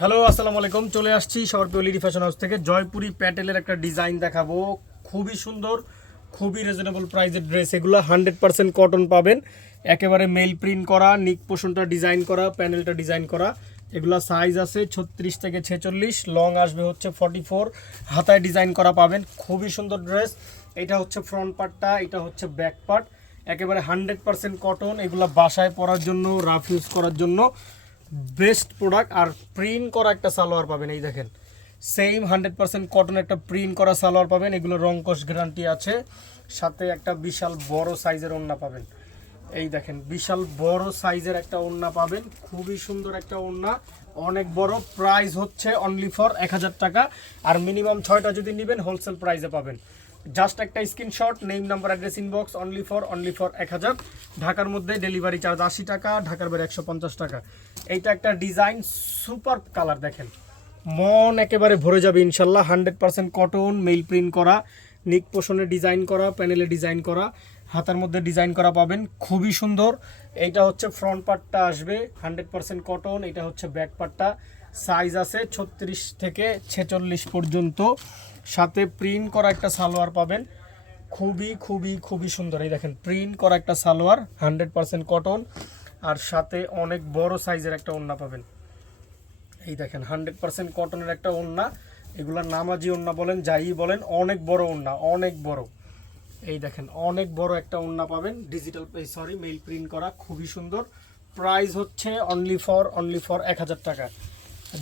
Hello আসসালামু আলাইকুম, চলে আসছি সরপি লিডি ফ্যাশন হাউস থেকে। জয়পুরি প্যাটেলের একটা ডিজাইন দেখাবো, খুবই সুন্দর, খুবই রিজনেবল প্রাইসের ড্রেস। এগুলো 100% কটন পাবেন, একেবারে মেল প্রিন্ট করা, নিক পোষণটা ডিজাইন করা, প্যানেলটা ডিজাইন করা। এগুলো সাইজ আছে 36 থেকে 46, লং আসবে হচ্ছে 44, হাতায় ডিজাইন করা পাবেন। খুবই সুন্দর ড্রেস। এটা হচ্ছে ফ্রন্ট পার্টটা, এটা হচ্ছে ব্যাক পার্ট, একেবারে 100% কটন। এগুলো বাসায় পরার জন্য, রাফ ইউজ করার জন্য বেস্ট প্রোডাক্ট। আর প্রিন্ট করা একটা সালোয়ার পাবেন, এই দেখেন সেম 100% কটন একটা প্রিন্ট করা সালোয়ার পাবেন। এগুলো রংকশ গ্যারান্টি আছে, সাথে একটা বিশাল বড় সাইজের ওড়না পাবেন। এই দেখেন বিশাল বড় সাইজের একটা ওড়না পাবেন, খুবই সুন্দর একটা ওড়না, অনেক বড়। প্রাইস হচ্ছে অনলি ফর 1000 টাকা, আর মিনিমাম 6টা যদি নেবেন হোলসেল প্রাইসে পাবেন। জাস্ট একটা screenshot, name number address inbox, only for 1000। ঢাকার মধ্যে ডেলিভারি চার্জ 80 টাকা, ঢাকার বাইরে 150 টাকা। এইটা একটা ডিজাইন, সুপার কালার, দেখেন মন একেবারে ভরে যাবে ইনশাল্লাহ। 100% কটন, মেইল প্রিন্ট করা, নিক পোষণে ডিজাইন করা, প্যানেলে ডিজাইন করা, হাতার মধ্যে ডিজাইন করা পাবেন, খুবই সুন্দর। এইটা হচ্ছে ফ্রন্ট পার্টটা আসবে 100% কটন, এটা হচ্ছে ব্যাক পার্টটা। সাইজ আছে 36 থেকে 46 পর্যন্ত, সাথে প্রিন্ট করা একটা সালোয়ার পাবেন। খুবই খুবই খুবই সুন্দর। এই দেখেন প্রিন্ট করা একটা সালোয়ার, 100% কটন, আর সাথে অনেক বড় সাইজের একটা ওড়না পাবেন। এই দেখেন 100% কটনের একটা ওড়না। এগুলোর নামাজি ওড়না বলেন, যাই বলেন, অনেক বড় ওড়না, অনেক বড়। এই দেখেন অনেক বড় একটা ওড়না পাবেন, ডিজিটাল মেইল প্রিন্ট করা, খুবই সুন্দর। প্রাইস হচ্ছে অনলি ফর 1000 টাকা।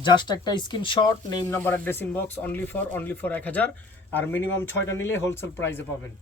জাস্ট একটা screenshot, name number address inbox, only for 1000। আর মিনিমাম 6টা নিলে হোলসেল প্রাইসে পাবেন।